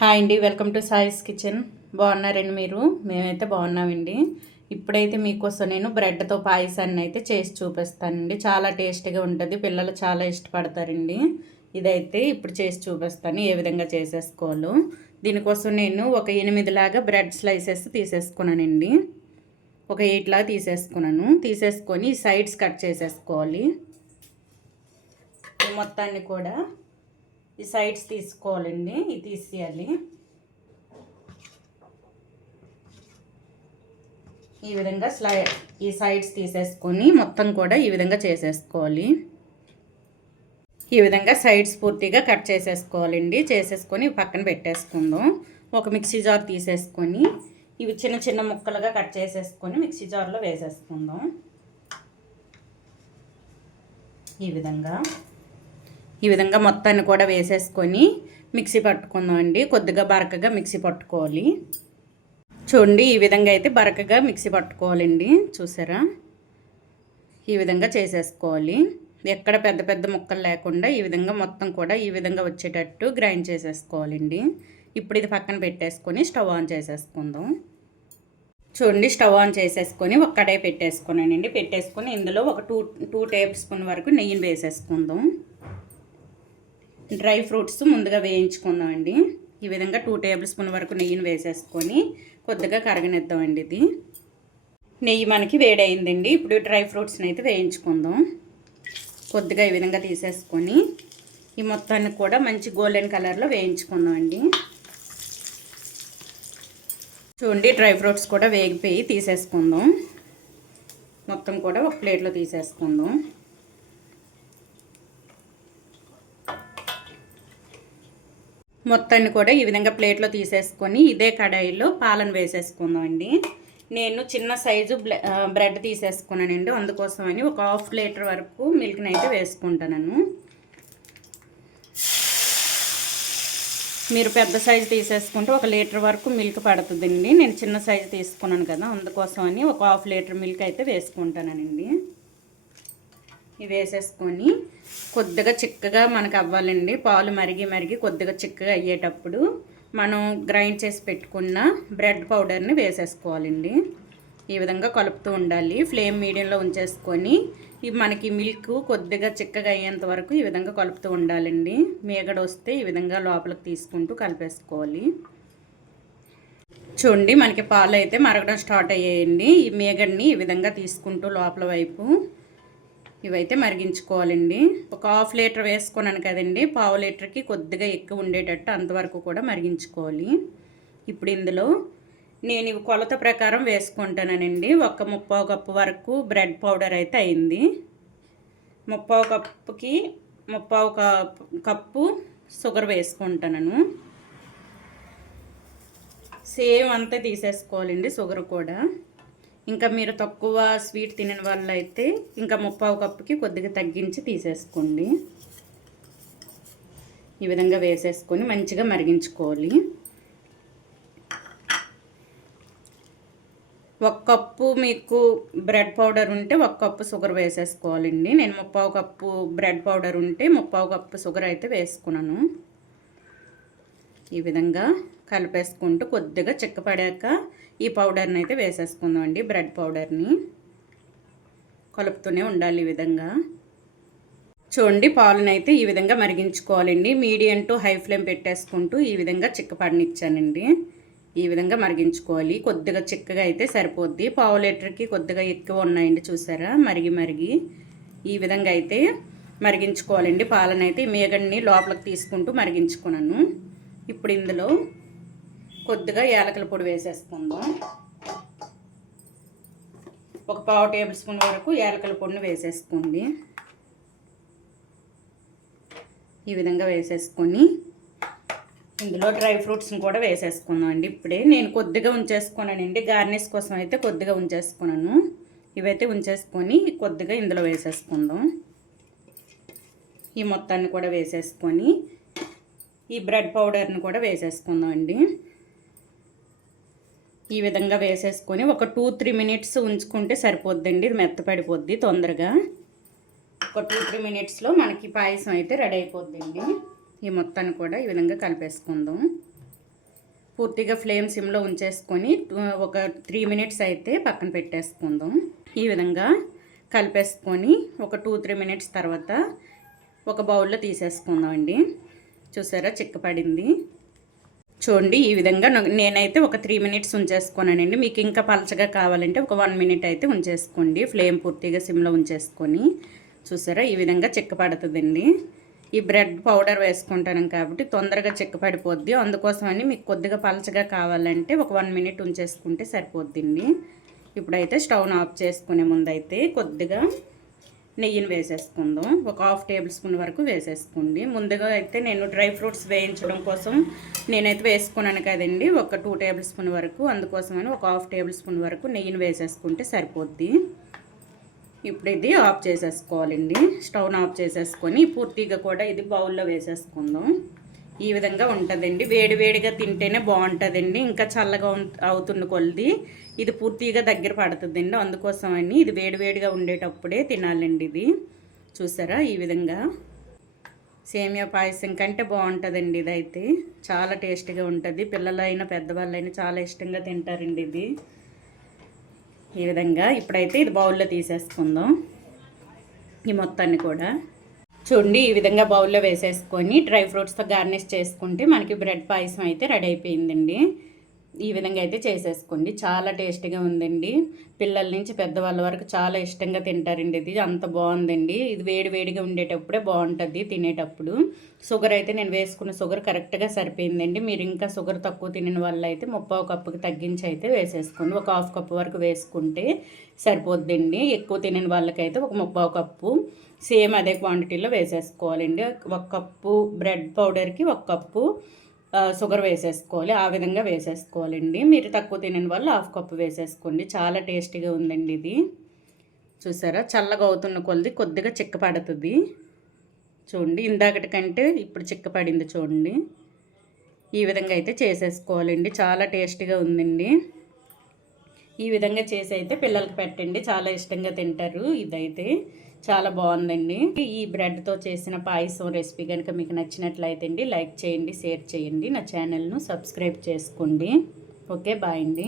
Hi అండి welcome to సాయిస్ kitchen. బాగున్నారండి మీరు? మేమైతే బాగున్నామండి. ఇప్పుడైతే మీకోసం నేను బ్రెడ్తో పాయసాన్ని అయితే చేసి చూపిస్తానండి. చాలా టేస్టీగా ఉంటుంది పిల్లలు చాలా ఇష్టపడతారండి. ఇదైతే ఇప్పుడు చేసి చూపిస్తాను ఏ విధంగా చేసేసుకోవాలో. దీనికోసం నేను ఒక ఎనిమిదిలాగా బ్రెడ్ స్లైసెస్ తీసేసుకున్నానండి. ఒక ఎయిట్ లాగా తీసేసుకున్నాను. తీసేసుకొని సైడ్స్ కట్ చేసేసుకోవాలి. మొత్తాన్ని కూడా ఈ సైడ్స్ తీసుకోవాలండి ఇది తీసేయాలి. ఈ విధంగా స్లై ఈ సైడ్స్ తీసేసుకొని మొత్తం కూడా ఈ విధంగా చేసేసుకోవాలి. ఈ విధంగా సైడ్స్ పూర్తిగా కట్ చేసేసుకోవాలండి చేసేసుకొని పక్కన పెట్టేసుకుందాం. ఒక మిక్సీ జార్ తీసేసుకొని ఇవి చిన్న చిన్న ముక్కలుగా కట్ చేసేసుకొని మిక్సీ జార్లో వేసేసుకుందాం. ఈ విధంగా. ఈ విధంగా మొత్తాన్ని కూడా వేసేసుకొని మిక్సీ పట్టుకుందాం అండి కొద్దిగా బరకగా మిక్సీ పట్టుకోవాలి. చూడండి ఈ విధంగా అయితే బరకగా మిక్సీ పట్టుకోవాలండి. చూసారా? ఈ విధంగా చేసేసుకోవాలి. ఎక్కడ పెద్ద పెద్ద ముక్కలు లేకుండా ఈ విధంగా మొత్తం కూడా ఈ విధంగా వచ్చేటట్టు గ్రైండ్ చేసేసుకోవాలండి. ఇప్పుడు ఇది పక్కన పెట్టేసుకొని స్టవ్ ఆన్ చేసేసుకుందాం. చూడండి స్టవ్ ఆన్ చేసేసుకొని ఒక కడాయి పెట్టేసుకున్నానండి. పెట్టేసుకొని ఇందులో ఒక టూ టూ టేబుల్ స్పూన్ వరకు నెయ్యిని వేసేసుకుందాం. డ్రై ఫ్రూట్స్ ముందుగా వేయించుకుందామండి. ఈ విధంగా టూ టేబుల్ స్పూన్ వరకు నెయ్యిని వేసేసుకొని కొద్దిగా కరగనిద్దామండి ఇది. నెయ్యి మనకి వేడైందండి ఇప్పుడు డ్రై ఫ్రూట్స్ని అయితే వేయించుకుందాం. కొద్దిగా ఈ విధంగా తీసేసుకొని ఈ మొత్తాన్ని కూడా మంచి గోల్డెన్ కలర్లో వేయించుకుందామండి. చూడండి డ్రై ఫ్రూట్స్ కూడా వేగిపోయి తీసేసుకుందాం. మొత్తం కూడా ఒక ప్లేట్లో తీసేసుకుందాం. మొత్తాన్ని కూడా ఈ విధంగా ప్లేట్లో తీసేసుకొని ఇదే కడాయిలో పాలను వేసేసుకుందామండి. నేను చిన్న సైజు బ్రెడ్ తీసేసుకున్నానండి. అందుకోసమని ఒక హాఫ్ లీటర్ వరకు మిల్క్ని అయితే వేసుకుంటాను మీరు పెద్ద సైజు తీసేసుకుంటే ఒక లీటర్ వరకు మిల్క్ పడుతుందండి. నేను చిన్న సైజు తీసుకున్నాను కదా అందుకోసమని ఒక హాఫ్ లీటర్ మిల్క్ అయితే వేసుకుంటానండి ఇవి వేసేసుకొని కొద్దిగా చిక్కగా మనకు అవ్వాలండి. పాలు మరిగి మరిగి కొద్దిగా చిక్కగా అయ్యేటప్పుడు మనం గ్రైండ్ చేసి పెట్టుకున్న బ్రెడ్ పౌడర్ని వేసేసుకోవాలండి. ఈ విధంగా కలుపుతూ ఉండాలి. ఫ్లేమ్ మీడియంలో ఉంచేసుకొని ఇవి మనకి మిల్క్ కొద్దిగా చిక్కగా అయ్యేంత వరకు ఈ విధంగా కలుపుతూ ఉండాలండి. మీగడ వస్తే ఈ విధంగా లోపలికి తీసుకుంటూ కలిపేసుకోవాలి. చూడండి మనకి పాలు అయితే మరగడం స్టార్ట్ అయ్యాయండి. ఈ మీగడిని ఈ విధంగా తీసుకుంటూ లోపల వైపు ఇవైతే మరిగించుకోవాలండి. ఒక హాఫ్ లీటర్ వేసుకున్నాను కదండి. పావు లీటర్కి కొద్దిగా ఎక్కువ ఉండేటట్టు అంతవరకు కూడా మరిగించుకోవాలి. ఇప్పుడు ఇందులో నేను ఇవి కొలత ప్రకారం వేసుకుంటానండి. ఒక ముప్పావు కప్పు వరకు బ్రెడ్ పౌడర్ అయితే అయింది. ముప్పావు కప్పుకి ముప్పావు కప్పు షుగర్ వేసుకుంటాను సేమ్ అంతా తీసేసుకోవాలండి షుగర్ కూడా. ఇంకా మీరు తక్కువ స్వీట్ తినని వాళ్ళు అయితే ఇంకా ముప్పావు కప్పుకి కొద్దిగా తగ్గించి తీసేసుకోండి. ఈ విధంగా వేసేసుకొని మంచిగా మరిగించుకోవాలి. ఒక కప్పు మీకు బ్రెడ్ పౌడర్ ఉంటే ఒక కప్పు షుగర్ వేసేసుకోవాలండి. నేను ముప్పావు కప్పు బ్రెడ్ పౌడర్ ఉంటే ముప్పావు కప్పు షుగర్ అయితే వేసుకున్నాను. ఈ విధంగా కలిపేసుకుంటూ కొద్దిగా చిక్కపడాక ఈ పౌడర్ని అయితే వేసేసుకుందాం అండి బ్రెడ్ పౌడర్ని. కలుపుతూనే ఉండాలి ఈ విధంగా. చూడండి పాలను అయితే ఈ విధంగా మరిగించుకోవాలండి. మీడియం టు హై ఫ్లేమ్ పెట్టేసుకుంటూ ఈ విధంగా చిక్కపడనిచ్చానండి. ఈ విధంగా మరిగించుకోవాలి. కొద్దిగా చిక్కగా అయితే సరిపోద్ది. పావు లీటర్కి కొద్దిగా ఎక్కువ ఉన్నాయండి చూసారా? మరిగి మరిగి ఈ విధంగా అయితే మరిగించుకోవాలండి. పాలనైతే మేగడిని లోపలికి తీసుకుంటూ మరిగించుకున్నాను. ఇప్పుడు ఇందులో కొద్దిగా ఏలకల పొడి వేసేసుకుందాం. ఒక పావు టేబుల్ స్పూన్ వరకు ఏలకల పొడిని వేసేసుకోండి. ఈ విధంగా వేసేసుకొని ఇందులో డ్రై ఫ్రూట్స్ని కూడా వేసేసుకుందాం అండి ఇప్పుడే నేను కొద్దిగా ఉంచేసుకున్నానండి. గార్నిష్ కోసం అయితే కొద్దిగా ఉంచేసుకున్నాను. ఇవైతే ఉంచేసుకొని కొద్దిగా ఇందులో వేసేసుకుందాం. ఈ మొత్తాన్ని కూడా వేసేసుకొని ఈ బ్రెడ్ పౌడర్ని కూడా వేసేసుకుందాం అండి ఈ విధంగా వేసేసుకొని ఒక టూ త్రీ మినిట్స్ ఉంచుకుంటే సరిపోద్దండి. ఇది మెత్తపడిపోద్ది తొందరగా. ఒక టూ త్రీ మినిట్స్లో మనకి పాయసం అయితే రెడీ అయిపోద్దండి. ఈ మొత్తాన్ని కూడా ఈ విధంగా కలిపేసుకుందాం. పూర్తిగా ఫ్లేమ్ సిమ్లో ఉంచేసుకొని ఒక త్రీ మినిట్స్ అయితే పక్కన పెట్టేసుకుందాం. ఈ విధంగా కలిపేసుకొని ఒక టూ త్రీ మినిట్స్ తర్వాత ఒక బౌల్లో తీసేసుకుందాం అండి చూసారా చిక్కపడింది. చూడండి ఈ విధంగా నేనైతే ఒక త్రీ మినిట్స్ ఉంచేసుకున్నానండి. మీకు ఇంకా పలచగా కావాలంటే ఒక వన్ మినిట్ అయితే ఉంచేసుకోండి. ఫ్లేమ్ పూర్తిగా సిమ్లో ఉంచేసుకొని చూసారా? ఈ విధంగా చిక్కపడుతుందండి ఈ బ్రెడ్ పౌడర్ వేసుకుంటాను కాబట్టి తొందరగా చిక్కపడిపోద్ది అందుకోసమని మీకు కొద్దిగా పలచగా కావాలంటే ఒక వన్ మినిట్ ఉంచేసుకుంటే సరిపోద్దండి. ఇప్పుడైతే స్టవ్ను ఆఫ్ చేసుకునే ముందు అయితే కొద్దిగా నెయ్యిని వేసేసుకుందాం. ఒక హాఫ్ టేబుల్ స్పూన్ వరకు వేసేసుకోండి. ముందుగా అయితే నేను డ్రై ఫ్రూట్స్ వేయించడం కోసం నేనైతే వేసుకున్నాను కదండి. ఒక టూ టేబుల్ స్పూన్ వరకు అందుకోసమని ఒక హాఫ్ టేబుల్ స్పూన్ వరకు నెయ్యిని వేసేసుకుంటే సరిపోద్ది. ఇప్పుడు ఇది ఆఫ్ చేసేసుకోవాలండి. స్టవ్ను ఆఫ్ చేసేసుకొని పూర్తిగా కూడా ఇది బౌల్లో వేసేసుకుందాం. ఈ విధంగా ఉంటుందండి. వేడి వేడిగా తింటేనే బాగుంటుందండి. ఇంకా చల్లగా అవుతున్న కొలది ఇది పూర్తిగా దగ్గర పడుతుందండి. అందుకోసమని ఇది వేడివేడిగా ఉండేటప్పుడే తినాలండి ఇది. చూసారా ఈ విధంగా? సేమియా పాయసం కంటే బాగుంటుందండి అయితే చాలా టేస్టీగా ఉంటుంది. పిల్లలైనా పెద్దవాళ్ళైనా చాలా ఇష్టంగా తింటారండి ఇది. ఈ విధంగా ఇప్పుడైతే ఇది బౌల్లో తీసేసుకుందాం. ఈ మొత్తాన్ని కూడా. చూడండి ఈ విధంగా బౌల్లో వేసేసుకొని డ్రై ఫ్రూట్స్తో గార్నిష్ చేసుకుంటే మనకి బ్రెడ్ పాయసం అయితే రెడీ అయిపోయిందండి. ఈ విధంగా అయితే చేసేసుకోండి. చాలా టేస్టీగా ఉందండి. పిల్లల నుంచి పెద్దవాళ్ళ వరకు చాలా ఇష్టంగా తింటారండి ఇది. అంత బాగుందండి. ఇది వేడి వేడిగా ఉండేటప్పుడే బాగుంటుంది తినేటప్పుడు. షుగర్ అయితే నేను వేసుకున్న షుగర్ కరెక్ట్గా సరిపోయిందండి. మీరు ఇంకా షుగర్ తక్కువ తినని వాళ్ళు అయితే ముప్పావు కప్పుకి తగ్గించి అయితే వేసేసుకోండి. ఒక హాఫ్ కప్పు వరకు వేసుకుంటే సరిపోద్దండి. ఎక్కువ తినని వాళ్ళకైతే ఒక ముప్పావు కప్పు. సేమ్ అదే క్వాంటిటీలో వేసేసుకోవాలండి. ఒక కప్పు బ్రెడ్ పౌడర్కి ఒక కప్పు షుగర్ వేసేసుకోవాలి ఆ విధంగా వేసేసుకోవాలండి. మీరు తక్కువ తినని వాళ్ళు హాఫ్ కప్పు వేసేసుకోండి. చాలా టేస్టీగా ఉందండి ఇది. చూసారా? చల్లగా అవుతున్న కొలది కొద్దిగా చిక్క పడుతుంది. చూడండి ఇందాకటి కంటే ఇప్పుడు చిక్క పడింది చూడండి. ఈ విధంగా అయితే చేసేసుకోవాలండి. చాలా టేస్టీగా ఉందండి. ఈ విధంగా చేసి అయితే పిల్లలకి పెట్టండి. చాలా ఇష్టంగా తింటారు. ఇదైతే చాలా బాగుందండి. ఈ బ్రెడ్తో చేసిన పాయసం రెసిపీ కనుక మీకు నచ్చినట్లయితే అండి లైక్ చేయండి షేర్ చేయండి. నా ఛానల్ను సబ్స్క్రైబ్ చేసుకోండి. ఓకే బాయ్ అండి.